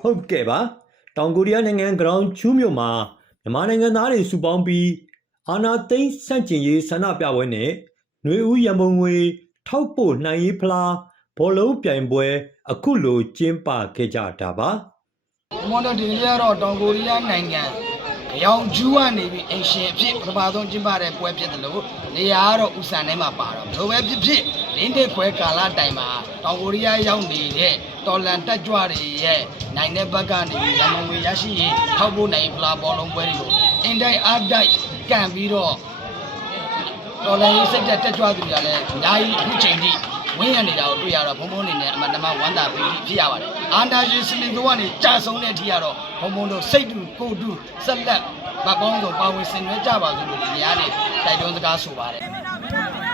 ဟုတ်ကဲ့ပါတောင်ကိုရီးယားနိုင်ငံဂရောင်ချူးမြို့မှာမြန်မာနိုင်ငံသားတွေစုပေါင်းပြီးအာနာသိန်းစန့်ကျင်ရေးဆန္ဒပြပွဲနဲ့ຫນွေဦးရံပုံငွေထောက်ပို့နှံရေးဖလားဘောလုံးပြိုင်ပွဲ အခုလိုကျင်းပခဲ့ကြတာပါမွန်ဒဒီလီကတော့တောင်ကိုရီးယားနိုင်ငံရောင်ကျူးကနေပြီးအင်ရှင်အဖြစ်ပထမဆုံးကျင်းပတဲ့ပွဲဖြစ်တယ်လို့နေရာကတော့ဥစံထဲမှာပါတော့ဘလိုပဲဖြစ်ဖြစ်လင်းတဲ့ခွဲကာလတိုင်မှာတောင်ကိုရီးယားရောက်နေတဲ့တော်လန်တက်ကြွတွေရဲ့ နိုင်တဲ့ဘက်ကနေပြီးရန်ကုန်ငွေရရှိရေးထောက်ဖို့နိုင်ဖလားဘောလုံးပွဲတွေကိုအင်တိုက်အားတိုက်ကန်ပြီးတော့တော်လည်းစိတ်တက်တက်ကြွသူတွေကလည်းအများကြီးအခုချိန်ထိဝင်းရနေတာကိုတွေ့ရတော့ဘုံဘုံနေနဲ့အမှန်တမ်းဝမ်းသာပြီးဖြစ်ရပါတယ်။အာနာရှင်စလင်တို့ကနေကြာဆုံးတဲ့အထိကတော့ဘုံဘုံတို့စိတ်တူကိုယ်တူဆက်လက်ဗတ်ပေါင်းစုံပါဝင်ဆင်နွှဲကြပါစို့လို့ဒီနေရာနေတိုက်တွန်းစကားဆိုပါတယ်။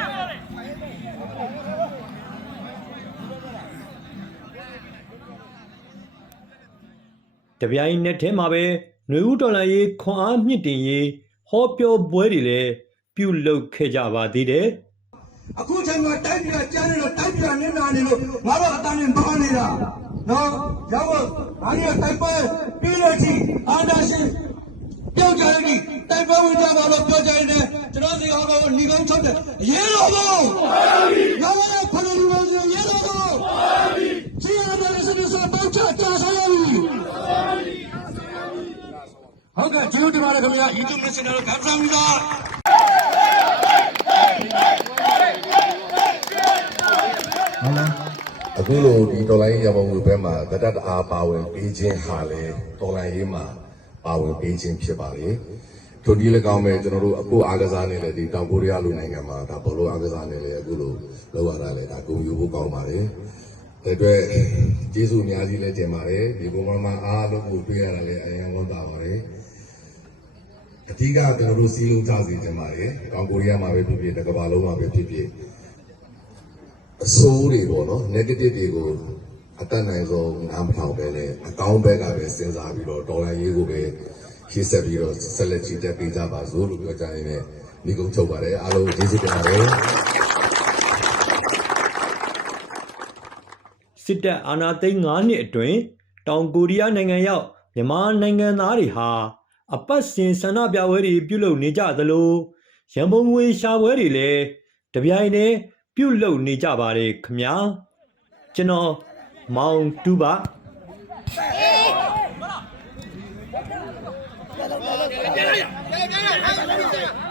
တပြိုင်နက်တည်းမှာပဲຫນွေဦးတော်လန်ရေးခွန်အားမြင့်တင်ရေးဟောပြောပွဲတွေလည်းပြုလုပ်ခဲ့ကြပါသေးတယ်အခုချိန်မှာတိုက်ပြကြားနေတော့တိုက်ပြနေနာနေလို့ငါတို့အတန်းနဲ့မဟာနေတာနော်ရောက်တော့ငါတို့တိုက်ပွဲပြီးလို့ချီအာဒါရှင်ပြောကြရည်တိုက်ပွဲဝင်ကြပါလို့ပြောကြရင်ကျွန်တော်စီအောင်တော့ညီကုန်းချုပ်တယ်ရဲတော်ဘုံငါတို့ဖလို့လို့ရဲတော်ဘုံချီရတဲ့စနေစတော့ချာဆောင်ရည် ဟုတ်ကဲ့ကျေးဇူးတင်ပါတယ်ခင်ဗျာ YouTube နဲ့ channel ကိုကမ်းဆောင်ပြီးတော့အခုလိုဒီတော်လိုင်းရမုံငွေဘက်မှာတတတအားပါဝင်ပေးခြင်းဟာလေတော်လိုင်းရေးမှာပါဝင်ပေးခြင်းဖြစ်ပါလေထိုဒီလည်းကောင်းမယ်ကျွန်တော်တို့အခုအားကစားနေလေဒီတောင်ကိုရီးယားလူနိုင်ငံမှာဒါဘောလုံးအားကစားနေလေအခုလိုလောက်ရတာလေဒါဂုဏ်ယူဖို့ကောင်းပါလေ ဒါအတွက်ကျေးဇူးအများကြီးလည်းတင်ပါတယ်ဒီဘုံမှာအားလုံးကိုတွေ့ရတာလည်းအရင်ဝမ်းသာပါတယ်အဓိကကျွန်တော်တို့စီးလုံးကြစီတင်ပါတယ်တောင်ကိုရီးယားမှာပဲဖြစ်ဖြစ်တစ်ကမ္ဘာလုံးမှာပဲဖြစ်ဖြစ်အဆိုးတွေပေါ့နော် negative တွေကိုအတက်နိုင်ဆုံးနားမထောင်ပဲနဲ့အကောင်းဘက်ကပဲစဉ်းစားပြီးတော့ဒေါ်လာရေးကိုပဲရှင်းဆက်ပြီးတော့ဆက်လက်ကြည့်တက်ပေးကြပါစို့လို့ပြောကြရင်လည်းဒီကုန်းချုပ်ပါတယ်အားလုံးကျေးဇူးတင်ပါတယ် စစ်တပ်အာဏာသိမ်း9နှစ်အတွင်းတောင်ကိုရီးယားနိုင်ငံရောက်မြန်မာနိုင်ငံသားတွေဟာအပတ်စဉ်ဆန္ဒပြပွဲတွေပြုလုပ်နေကြသလိုရန်ပုံငွေရှာပွဲတွေလည်းတပြိုင်တည်းပြုလုပ်နေကြပါတယ်ခမညာကျွန်တော်မောင်တူပါပြန်ပြန်ပြန်ပြန်ပြန်ပြန်ပြန်